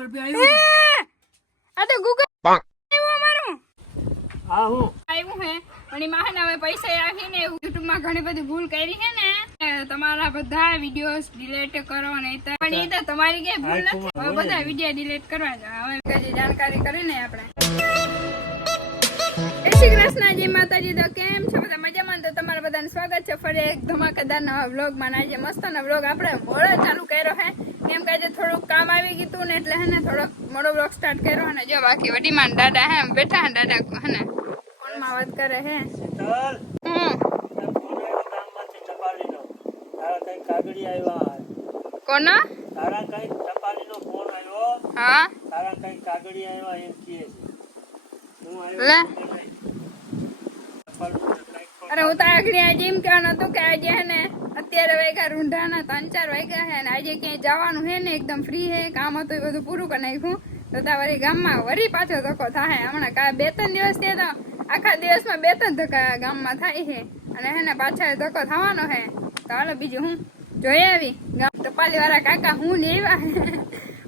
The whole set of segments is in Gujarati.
ગૂગલ પે આવ્યું આ તો ગૂગલ આવ્યું અમારું હા હું આવ્યું હે પણ એમાં હે ને હવે પૈસા રાખીને YouTube માં ઘણી બધી ભૂલ કરી છે ને તમારા બધા વિડીયોઝ ડિલીટ કરો ને પણ એ તો તમારી કઈ ભૂલ નથી હવે બધા વિડીયો ડિલીટ કરવા છે હવે કઈ જાણકારી કરીને આપણે જય શ્રી કૃષ્ણ જય માતાજી તો કેમ છો બધા મજામાં તો તમારા બધાને સ્વાગત છે ફરી એક ધમાકેદાર નવા વ્લોગમાં આજે મસ્તનો વ્લોગ આપણે મોડો ચાલુ કર્યો હે કેમ કે આજે થોડુંક કામ આવી ગયું હતું ને એટલે હે ને થોડોક મોડો વ્લોગ સ્ટાર્ટ કર્યો અને જો બાકી વડીમાં દાદા હે બેઠા હે દાદા હે ને ફોનમાં વાત કરે હે કાગડી આવ્યા કોનો તારા કઈ ટપાલીનો ફોન આવ્યો હા તારા કઈ કાગડી આવ્યા એમ કહે છે હું લે આવ્યો અરે હું તો આગળ આજે એમ કહેવાનું હતું કે આજે હે ને અત્યારે વાગ્યા રૂંઢાના 3-4 વાગ્યા હે ને આજે ક્યાંય જવાનું હે ને એકદમ ફ્રી હે કામ હતું એ બધું પૂરું કરી નાખ્યું તો વળી ગામમાં વળી પાછો ધક્કો થાય હમણાં 2-3 દિવસ થયા તો આખા દિવસમાં 2-3 ધક્કા ગામમાં થાય છે અને હે ને પાછા ધક્કો થવાનો હે તો હાલો બીજું હું જોઈ આવી ગામ ટપાલી વાળા કાકા હું લેવા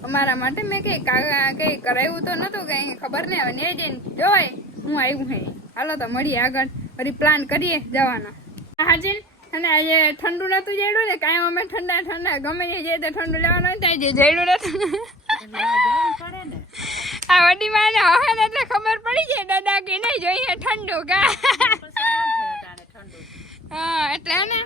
અમારા માટે મેં કઈ કરાવ્યું તો નતું કઈ ખબર નહીં હવે ને જઈને જોવાય હું આવ્યું હે હાલો તો મળીએ આગળ ફરી પ્લાન કરીએ જવાનો હાજી અને આજે ઠંડુ નતું જડ્યું ને કાંઈ અમે ઠંડા ગમે તે જઈએ તો ઠંડુ લેવાનું હોય ત્યાં જે જડ્યું નતું આ વડી માં હવે ને એટલે ખબર પડી જાય દાદા કે નહીં જોઈએ ઠંડુ કા હા એટલે હે ને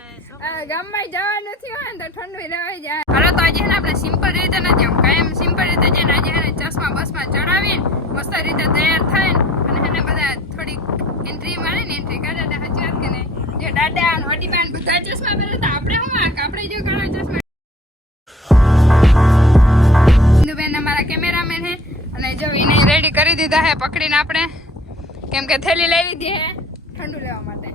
ગામમાં જવા નથી હોય ને તો ઠંડુ લેવાઈ જાય હાલો તો આજે આપણે સિમ્પલ રીતે નથી કાયમ સિમ્પલ રીતે જઈને આજે હે ચશ્મા બસમાં ચડાવીને મસ્ત રીતે તૈયાર થાય અને હે ને બધા થોડીક એન્ટ્રી મારે ને એન્ટ્રી કરે તો સાચી વાત કે નહીં જો દાદા અને વડી માં બધા ચશ્મા પહેરે તો આપણે શું આપણે જો ઘણા ચશ્મા બેન અમારા કેમેરામેન હે અને જો એને રેડી કરી દીધા હે પકડીને આપણે કેમ કે થેલી લઈ લીધી હે ઠંડુ લેવા માટે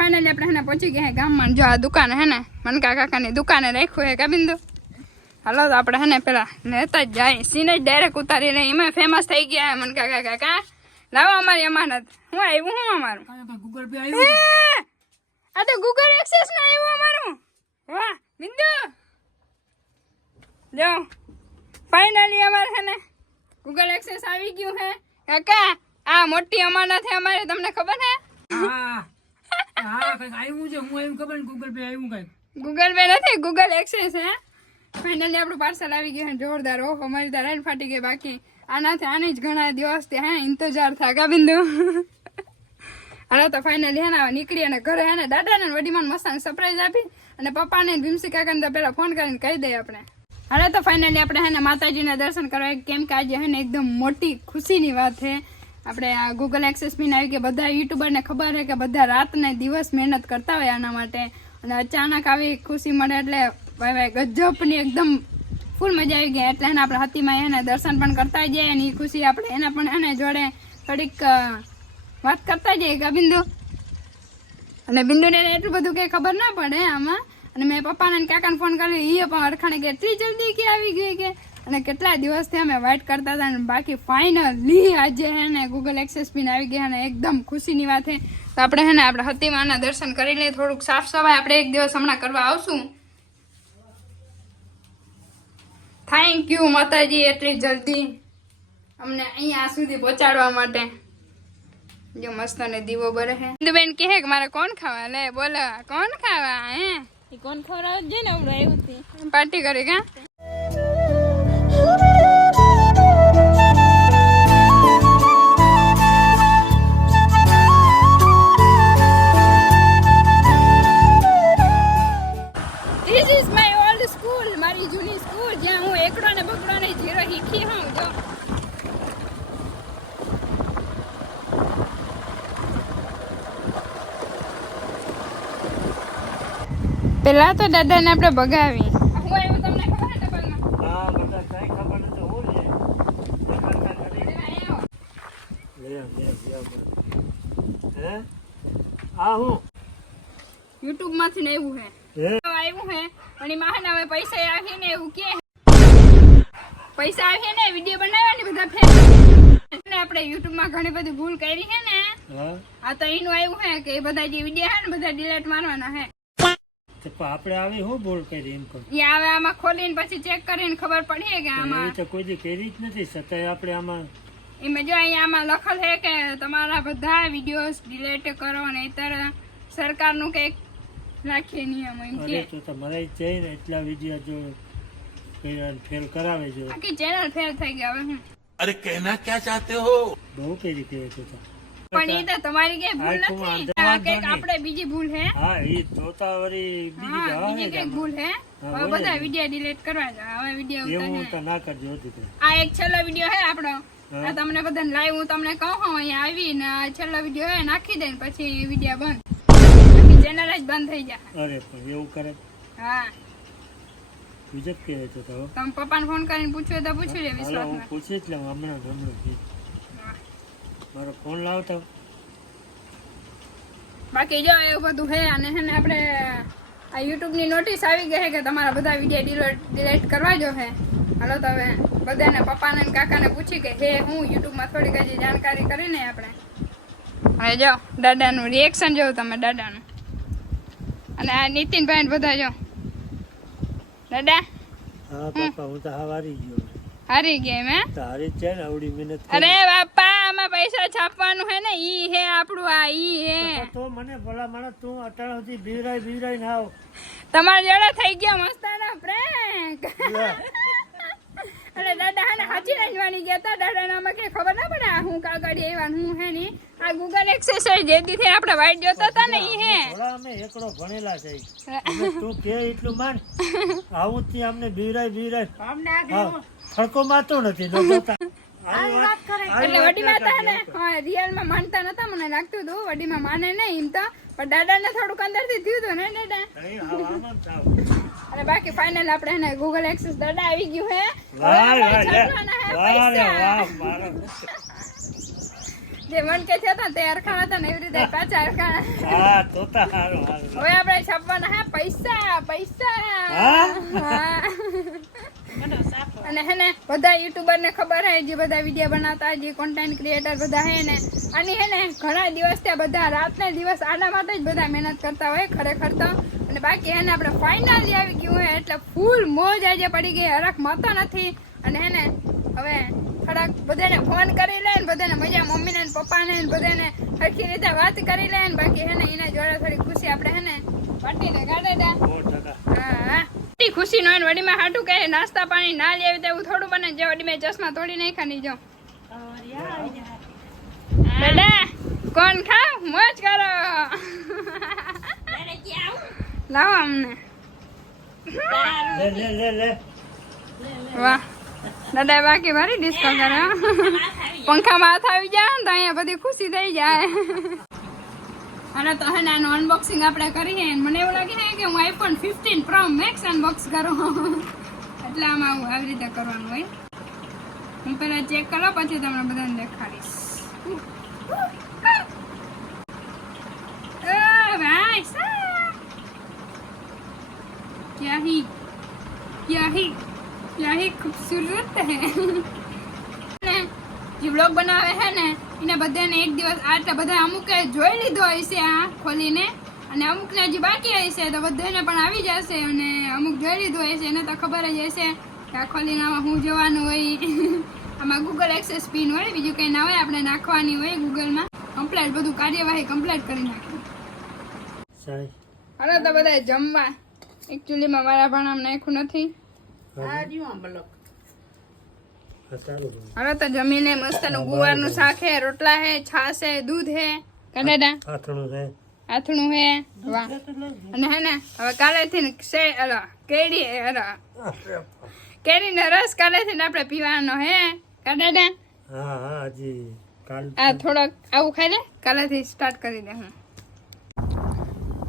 ફાઇનલી આપણે હે ને પહોંચી ગયા હે ગામમાં જો આ દુકાન હે ને મનકા કાકાની દુકાને રાખ્યું હે કા બિંદુ હાલો તો આપણે હે ને પેલા નેતા જ જાય સીને જ ડાયરેક્ટ ઉતારી લઈ એમાં ફેમસ થઈ ગયા હે મનકા કાકા કા લાવો અમારી અમાનત હું આવ્યું હું અમારું ગૂગલ પે આવ્યું આ તો ગૂગલ એક્સેસ ના આવ્યું અમારું વાહ બિંદુ જો ફાઇનલી અમારે હે ને ગૂગલ એક્સેસ આવી ગયું હે કાકા આ મોટી અમાનત છે અમારે તમને ખબર હે હા હા કઈ આવ્યું છે હું એમ ખબર ગૂગલ પે આવ્યું કઈ ગૂગલ પે નથી ગૂગલ એક્સેસ હે ફાઇનલી આપણું પાર્સલ આવી ગયું હે જોરદાર ઓહો અમારી તો લાઈન ફાટી ગઈ બાકી આની જ ઘણા દિવસથી હે ઇંતજાર થા કા બિંદુ હાલો તો ફાઇનલી હે ને નીકળી અને ઘરે હે ને દાદાને વડીમાન મસ્ત સરપ્રાઈઝ આપી અને પપ્પાને ભીમસી કાકાને તો પેલા ફોન કરીને કહી દઈએ આપણે હાલો તો ફાઇનલી આપણે હે ને માતાજીના દર્શન કરવા કેમ કે આજે હે ને એકદમ મોટી ખુશીની વાત છે આપણે આ ગૂગલ એક્સેસ પિન આવી કે બધા યુટ્યુબરને ખબર છે કે બધા રાત ને દિવસ મહેનત કરતા હોય આના માટે અને અચાનક આવી ખુશી મળે એટલે ભાઈ ગજબની એકદમ ફૂલ મજા આવી ગઈ એટલે એને આપણે હતીમાં એને દર્શન પણ કરતા જઈએ અને એ ખુશી આપણે એના પણ એને જોડે થોડીક વાત કરતા જઈએ કે બિંદુ અને બિંદુને એટલું બધું કંઈ ખબર ના પડે આમાં અને મેં પપ્પાને કાકાને ફોન કર્યો એ પણ અરખાણે કે એટલી જલ્દી કે આવી ગઈ કે અને કેટલા દિવસથી અમે વેઇટ કરતા હતા અને બાકી ફાઇનલી આજે હે ને ગૂગલ એક્સેસ પિન આવી ગયા અને એકદમ ખુશીની વાત છે તો આપણે હે ને આપણે હતીમાના દર્શન કરી લઈએ થોડુંક સાફ સફાઈ આપણે એક દિવસ હમણાં કરવા આવશું થેન્ક યુ માતાજી એટલી જલ્દી અમને અહીંયા સુધી પહોંચાડવા માટે જો મસ્ત ને દીવો બરે હે બેન કહે કે મારે કોણ ખાવા લે બોલો કોણ ખાવા હે કોણ ખવડાવે છે ને આવડે એવું પાર્ટી કરી કા પેલા તો દાદાને આપણે બગાવી હું આવ્યું તમને ખબર ને ટપાલમાં હા બધા કઈ ખબર નથી હું લે હે આ હું યુટ્યુબ માંથી ને એવું હે આવ્યું હે પણ એમાં હે ને હવે પૈસા આવી ને એવું કે પૈસા આવી ને વિડીયો બનાવ્યા ને બધા ફેર આપણે યુટ્યુબ માં ઘણી બધી ભૂલ કરી છે ને આ તો એનું આવ્યું હે કે બધા જે વિડીયો હે ને બધા ડિલીટ મારવાના હે આપણે આવી હું ભૂલ કરી એમ કહું એ હવે આમાં ખોલીને પછી ચેક કરીને ખબર પડી કે આમાં તો કોઈ દી કરી જ નથી છતાંય આપણે આમાં એમાં જો અહીંયા આમાં લખેલ છે કે તમારા બધા વિડીયોઝ ડિલીટ કરો નહીતર સરકારનું કંઈક રાખીએ નિયમ એમ કે તો તમારે જઈને એટલા વિડીયો જો ફેલ કરાવે જો આખી ચેનલ ફેલ થઈ ગઈ હવે अरे कहना क्या चाहते हो બહુ કરી કે તો પણ એ તો તમારી કઈ ભૂલ નથી આ કંઈક આપણે બીજી ભૂલ હે હા એ તોતા વળી બીજી કઈક ભૂલ હે હવે બધા વિડીયો ડિલીટ કરવા છે હવે વિડીયો એવું તો ના કરજો દીકરા આ એક છેલ્લો વિડીયો હે આપણો આ તમને બધાને લાઈવ હું તમને કહું હું અહીંયા આવીને આ છેલ્લો વિડીયો હે નાખી દે પછી વિડીયો બંધ પછી ચેનલ જ બંધ થઈ જાય અરે પણ એવું કરે હા બીજું કે તો તમે પપ્પાને ફોન કરીને પૂછ્યું તો પૂછી લે હું વિશ્વાસમાં પૂછી જ લઉં હમણાં મારો ફોન લાવતો બાકી જો એવું બધું હે અને હે ને આપણે આ યુટ્યુબ ની નોટિસ આવી ગઈ છે કે તમારા બધા વિડીયો ડિલીટ કરવા જો હે હાલો તો હવે બધાને પપ્પાને ને કાકાને પૂછી કે હે હું યુટ્યુબ માં થોડીક હજી જાણકારી કરીને આપણે હવે જો દાદાનું રિએક્શન જોવું તમે દાદાનું અને આ નીતિનભાઈ ને બધા જો દાદા હા પપ્પા હું તો હારી ગયો હારી ગયા મેં તારી છે ને આવડી મહેનત અરે બાપા આમાં પૈસા છાપવાનું હે ને ઈ હે આપણું આ ઈ હે તો મને ભલા માણસ તું અટાણ સુધી બીરાઈ ના આવ તમારા જોડે થઈ ગયો મસ્તાના પ્રેન્ક અરે દાદા હે ને હાજી રંજવાની ગયા તા દાદા નામાં કે ખબર ના પડે આ હું કાગડી આવ્યા હું હે ની આ ગૂગલ એક્સરસાઇઝ જે દી થી આપણે વાઈટ જોતા હતા ને ઈ હે થોડા અમે એકડો ભણેલા છે તું કે એટલું માન આવું થી અમને બીરાઈ અમને આ ખડકો મારતો નથી એટલે વડી માતા ને હા રિયલ માં માનતા નતા મને લાગતું હતું વડી માં માને નહીં એમ તો પણ દાદા ને થોડુંક અંદર થી થયું હતું ને દાદા અને બાકી ફાઇનલ આપણે એને ગૂગલ એક્સેસ દાદા આવી ગયું હે જે મન કે થયા હતા તે અરખાણા હતા ને એવી રીતે પાછા અરખાણા હવે આપણે છાપવાના હે પૈસા અને હે ને બધા યુટ્યુબર ને ખબર હે જે બધા વિડીયો બનાવતા જે કોન્ટેન્ટ ક્રિએટર બધા હે ને આની હે ને ઘણા દિવસ ત્યાં બધા રાત ને દિવસ આના માટે જ બધા મહેનત કરતા હોય ખરેખર તો અને બાકી હે ને આપણે ફાઇનલી આવી ગયું હોય એટલે ફૂલ મોજ આજે પડી ગઈ હરખ મળતો નથી અને હે ને હવે થોડાક બધાને ફોન કરી લે ને બધાને મજા મમ્મીને ને પપ્પાને ને બધાને સરખી રીતે વાત કરી લે ને બાકી હે ને એના જોડે થોડી ખુશી આપણે હે ને વાટીને ગાડેડા હા ખુશી નો વડીમાં હાટું કહે નાસ્તા પાણી ના લેવી તેવું થોડું બને જે વડીમાં ચશ્મા તોડી નાખા નહીં જો દાદા કોણ ખાવ મોજ કરો લાવો અમને વાહ દાદા બાકી ભારી ડિસ્કો કરે પંખામાં હાથ આવી જાય ને તો અહીંયા બધી ખુશી થઈ જાય અને તો હે આનું અનબોક્સિંગ આપણે કરીએ મને એવું લાગે છે કે હું આઈફોન 15 પ્રો મેક્સ અનબોક્સ કરું એટલે આમાં આવું આવી રીતે કરવાનું હોય હું પહેલા ચેક કરો પછી તમને બધાને દેખાડીશ ભાઈ क्या ही खूबसूरत है જે બ્લોગ બનાવે છે ને એને બધાને એક દિવસ આટલા બધા અમુકે જોઈ લીધો હશે આ ખોલીને અને અમુકને હજી બાકી હશે તો બધાને પણ આવી જશે અને અમુક જોઈ લીધું હશે એને તો ખબર જ હશે કે આ ખોલીને આમાં શું જોવાનું હોય આમાં ગૂગલ એક્સેસ પિન હોય બીજું કંઈ ના હોય આપણે નાખવાની હોય ગૂગલમાં કમ્પ્લીટ બધું કાર્યવાહી કમ્પ્લીટ કરી નાખી હાલો તો બધા જમવા એકચ્યુઅલીમાં મારા ભણામ નાખ્યું નથી હવે તો જમીને મસ્ત નું ગુવાર નું શાક હે રોટલા હે છાશ હે દૂધ હે કડાડા આથણું હે વાહ અને હે ને હવે કાલે થી કેરી નો રસ કાલે થી આપણે પીવાનો હે કડાડા આ થોડોક આવું ખાઈ લે કાલે થી સ્ટાર્ટ કરી દે હું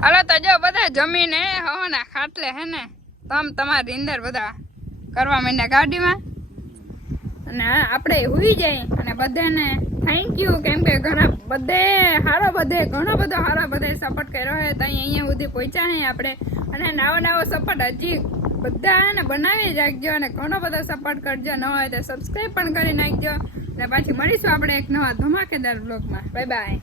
હાલો તો જો બધા જમીને હવાના ખાટલે હે ને તમારી અંદર બધા કરવા માંડ્યા ગાડીમાં અને આપણે હુઈ જાય અને બધાને થેન્ક યુ, કેમ કે ઘણા બધે ઘણો બધો હારો બધે સપોર્ટ કર્યો છે તો અહીંયા સુધી પહોંચ્યા હે આપણે. અને નવો સપોર્ટ હજી બધાને બનાવી રાખજો અને ઘણો બધો સપોર્ટ કરજો. ન હોય તો સબસ્ક્રાઈબ પણ કરી નાખજો. અને પાછી મળીશું આપણે એક નવા ધમાકેદાર બ્લોગમાં. Bye bye.